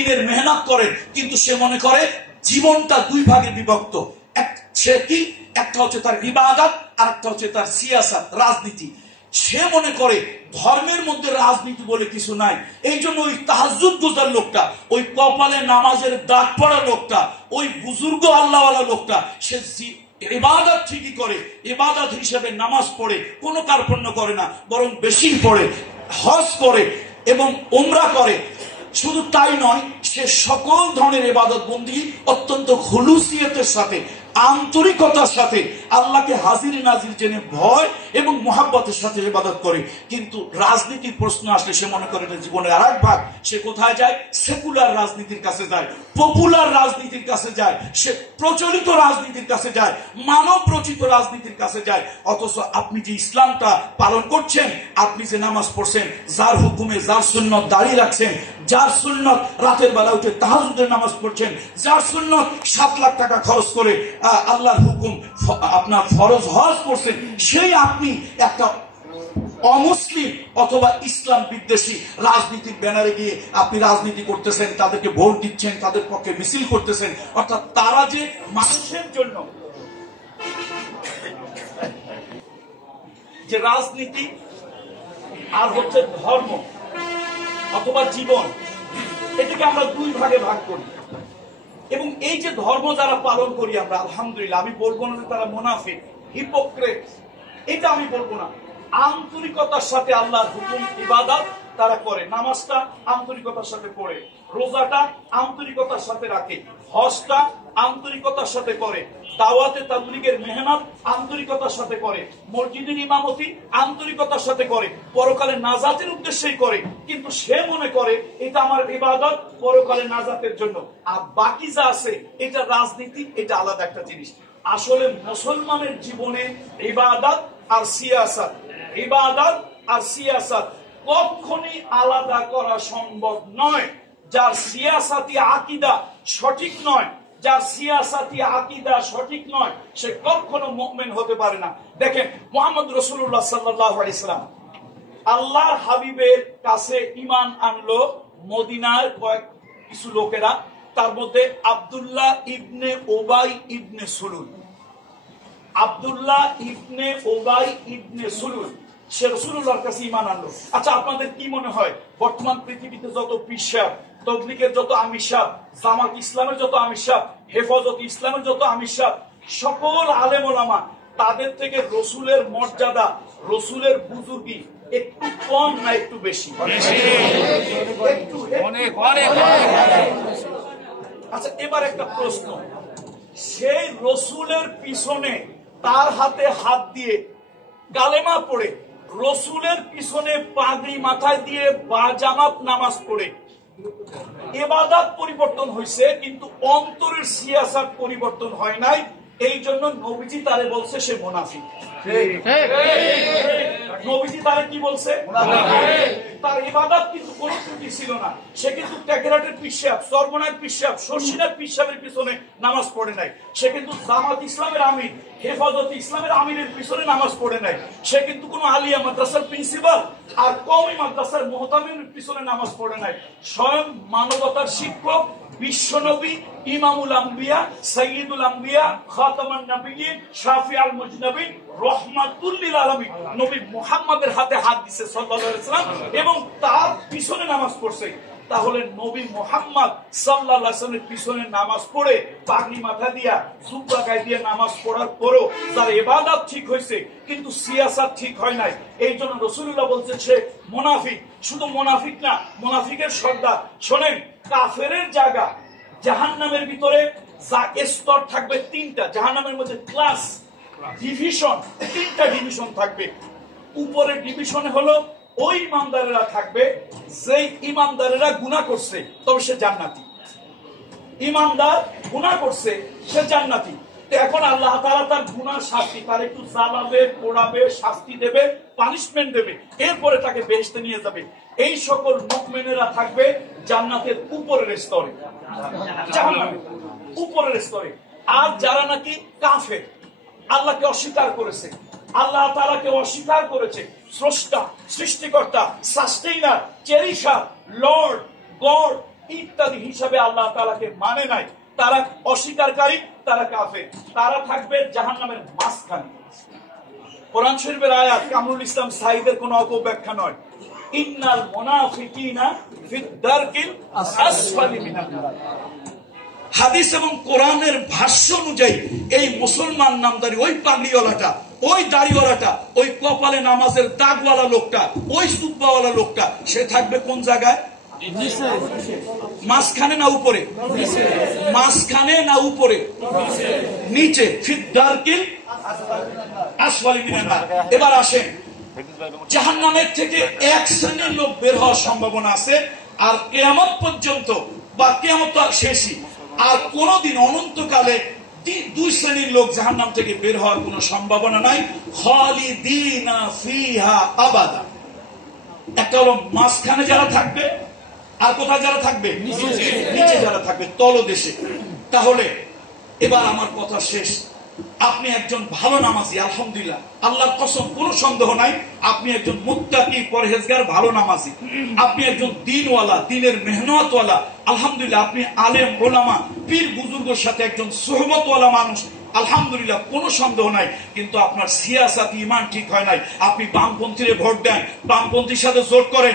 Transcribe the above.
দিনের মেহনত করেন, কিন্তু সে মনে করে জীবনটা দুই ভাগে বিভক্ত। সে কি, একটা হচ্ছে তার ইবাদত আর একটা হচ্ছে তার সিয়াসত, রাজনীতি। সে মনে করে ধর্মের মধ্যে রাজনীতি বলে কিছু নাই। এই জন্য ওই তাহাজ্জুদ গুজার লোকটা, ওই কপালে নামাজের দাগ পড়া লোকটা, ওই বুজুর্গ আল্লাহওয়ালা লোকটা, সে ইবাদত ঠিকই করে, ইবাদত হিসেবে নামাজ পড়ে, কোনো কার্পণ্য করে না, বরং বেশি পড়ে, হজ করে এবং উমরা করে। শুধু তাই নয়, সে সকল ধরনের ইবাদত বন্দি অত্যন্ত খুলুসিয়তের সাথে, আন্তরিকতার সাথে, আল্লাহকে হাজির নাজির জেনে ভয় এবং মোহাব্বতের সাথে ইবাদত করে। কিন্তু রাজনীতির প্রশ্ন আসলে সে মনে করে জীবনের আর এক ভাগ। সে কোথায় যায়? সেকুলার রাজনীতির কাছে যায়, পপুলার রাজনীতির কাছে যায়, সে প্রচলিত রাজনীতির কাছে যায়, মানব রচিত রাজনীতির কাছে যায়। অথচ আপনি যে ইসলামটা পালন করছেন, আপনি যে নামাজ পড়ছেন, যার হুকুমে, যার সুন্নত দাঁড়িয়ে রাখছেন, যার সুন্নত রাতের বেলা উঠে তাহাজ্জুদের নামাজ পড়ছেন, যার সুন্নত 7 লাখ টাকা খরচ করে আল্লাহর হুকুম আপনার ফরজ হজ করছেন, সেই আপনি একটা অমুসলিম অথবা ইসলাম বিদ্বেষী রাজনীতির ব্যানারে গিয়ে আপনি রাজনীতি করতেছেন, তাদেরকে ভোট দিচ্ছেন, তাদের পক্ষে মিছিল করতেছেন। অর্থাৎ তারা যে মানুষের জন্য যে রাজনীতি আর হচ্ছে ধর্ম অথবা জীবন, এটাকে আমরা দুই ভাগে ভাগ করি। এবং এই যে ধর্ম যারা পালন করি আমরা, আলহামদুলিল্লাহ, আমি বলবো না যে তারা মুনাফিক, হিপোক্রেট, এটা আমি বলবো না। আন্তরিকতার সাথে আল্লাহর হুকুম ইবাদত তারা করে, নামাজটা আন্তরিকতার সাথে পড়ে, রোজাটা আন্তরিকতার সাথে রাখে, হজটা আন্তরিকতার সাথে করে, দাওয়াতে তাবলীগের মেহনত আন্তরিকতার সাথে করে, মসজিদের ইমামতি আন্তরিকতার সাথে করে, পরকালে নাজাতের উদ্দেশ্যেই করে। কিন্তু সে মনে করে এটা আমার ইবাদত, পরকালে নাজাতের জন্য, আর বাকি যা আছে এটা রাজনীতি, এটা আলাদা একটা জিনিস। আসলে মুসলমানের জীবনে ইবাদত আর সিয়াসত, ইবাদত আর সিয়াসত কখনই আলাদা করা সম্ভব নয়। যার সিয়াসাতি আকীদা সঠিক নয়, যার সিয়াসাতি আকীদা সঠিক নয়, সে কখনো মুমিন হতে পারে না। দেখেন, মুহাম্মদ রাসূলুল্লাহ সাল্লাল্লাহু আলাইহি সাল্লাম আল্লাহর হাবিবের কাছে ঈমান আনলো মদিনার কিছু লোকেরা, তার মধ্যে আব্দুল্লাহ ইবনে উবাই ইবনে সুলুল। আব্দুল্লাহ ইবনে উবাই ইবনে সুলুল সে রাসূলুল্লাহর কাছে ঈমান আনলো। আচ্ছা, আপনাদের কি মনে হয় বর্তমান পৃথিবীতে যত পিশাব, তাবলীগের যত আমিশাব, জামাত ইসলামের যত আমিশাব, হেফাজত ইসলামের যত আমিশাব, সকল আলেম ওলামা, তাদের থেকে রসুলের মর্যাদা, রসুলের বুজুর্গি একটু কম না একটু বেশি? আচ্ছা, এবার একটা প্রশ্ন, সেই রসুলের পিছনে তার হাতে হাত দিয়ে কালেমা পড়ে, রসুলের পিছনে পাগড়ি মাথায় দিয়ে বাজামাত নামাজ পড়ে ইবাদত পরিবর্তন হয়েছে, কিন্তু অন্তরের সিয়াসত পরিবর্তন হয় নাই। এই জন্য নবীজি তারে বলছে সে মুনাফিক। নবীজি তারে কি বলছে? তার ইবাদত কিন্তু কোনো ত্রুটি ছিল না। সে কিন্তু টেকেরাটের পিশাব, সরবনার পিশাব, শর্ষিনার পিশাবের পিছনে নামাজ পড়ে নাই। সে কিন্তু জামাত ইসলামের আমির, হেফাজত ইসলামের আমিরের পিছনে নামাজ পড়ে নাই। সে কিন্তু কোনো আলিয়া মাদ্রাসার প্রিন্সিপাল আর কওমি মাদ্রাসার মুহতামিমের পিছনে নামাজ পড়ে নাই। স্বয়ং মানবতার শিক্ষক, বিশ্বনবী, ইমামুল আম্বিয়া, সাইয়্যিদুল আম্বিয়া, খাতামান নবিয়্যিন, শাফিউল মুজনাবিন, রাহমাতুল লিল আলামিন নবী মুহাম্মাদের হাতে হাত দিয়েছে সাল্লাল্লাহু আলাইহি ওয়াসাল্লাম এবং তার পিছনে নামাজ পড়ছে। তাহলে নবী মুহাম্মদ সাল্লাল্লাহু আলাইহি ওয়াসাল্লামের পিছনে নামাজ পড়ে, পাগড়ি মাথা দিয়া, জুব্বা গায়ে দিয়ে নামাজ পড়ার পরও তার ইবাদত ঠিক হয়েছে, কিন্তু সিয়াসত ঠিক হয় নাই। এই জন্য রাসূলুল্লাহ বলছেন সে মুনাফিক। শুধু মুনাফিক না, মুনাফিকের সর্দার। শোনেন, কাফেরের জায়গা জাহান্নামের ভিতরে যা স্তর থাকবে তিনটা, জাহান্নামের মধ্যে ক্লাস, ডিভিশন, তিনটা ডিভিশন থাকবে। উপরের ডিভিশনে হলো ওই ইমানদারেরা থাকবে যেই ইমানদারেরা গুনাহ করছে, তবে সে জান্নাতি। ইমানদার গুনাহ করছে, সে জান্নাতি। এখন আল্লাহ তাআলা তার গুনার শাস্তি, তার একটু জ্বালাবে, পোড়াবে, শাস্তি দেবে, পানিশমেন্ট দেবে, এরপরে তাকে বেহেশতে নিয়ে যাবে। এই সকল মুমিনেরা থাকবে জান্নাতের উপরের স্তরে, জাহান্নামের উপরের স্তরে। আর যারা নাকি কাফের, আল্লাহকে অস্বীকার করেছে, আল্লাহ তাআলাকে অস্বীকার করেছে, স্রষ্টা, সৃষ্টিকর্তা, সাস্টেইনার, চেরিশার, লর্ড, গড, ইত্যাদি হিসাবে আল্লাহ তাআলাকে মানে নাই, তারা অস্বীকারী, তারা কাফের, তারা থাকবে জাহান্নামের মাঝখানে। কোরআন শরীফের আয়াত, কামরুল ইসলাম সাঈদের কোনো অপব্যাখ্যা নয়। ইন্নাল মুনাফিকিনা ফিদ দারকিল আসফালি মিনান নার। হাদিস এবং কোরআনের ভাষ্য অনুযায়ী এই মুসলমান নামদারি, ওই পাগড়িওয়ালাটা, ওই দাড়িওয়ালাটা, ওই কপালে নামাজের দাগওয়ালা লোকটা, ওই সুব্বাওয়ালা লোকটা, সে থাকবে কোন জায়গায়? মাঝখানে না উপরে? মাঝখানে না উপরে? নিচে। ফিদ দারকিল আসফালি মিনান নার। এবার আসেন, জাহান্নামের থেকে এক শ্রেণীর লোক বের হওয়ার সম্ভাবনা আছে, আর কিয়ামত পর্যন্ত, বা কিয়ামত তো শেষই, আর কোনদিন অনন্তকালে দুই শ্রেণীর লোক জাহান্নাম থেকে বের হওয়ার কোন সম্ভাবনা নাই। খালিদিনা ফিহা আবাদা। একটা হলো মাঝখানে যারা থাকবে, আর কোথায় যারা থাকবে? নিচে যারা থাকবে, তলদেশে। তাহলে এবার আমার কথা শেষ। আপনি একজন ভালো নামাজি, আলহামদুলিল্লাহ, আল্লাহর কসম, কোনো সন্দেহ নাই, আপনি একজন মুত্তাকি, পরহেজগার, ভালো নামাজি। আপনি একজন দ্বীনওয়ালা, দ্বীনের মেহনতওয়ালা, আলহামদুলিল্লাহ। আপনি আলেম ওলামা, পীর বুজুর্গের সাথে একজন সোহবতওয়ালা মানুষ, আলহামদুলিল্লাহ, কোনো সন্দেহ নাই। কিন্তু আপনার সিয়াসাত, ঈমান ঠিক হয় নাই। আপনি বামপন্থীরে ভোট দেন, বামপন্থীর সাথে জোট করেন,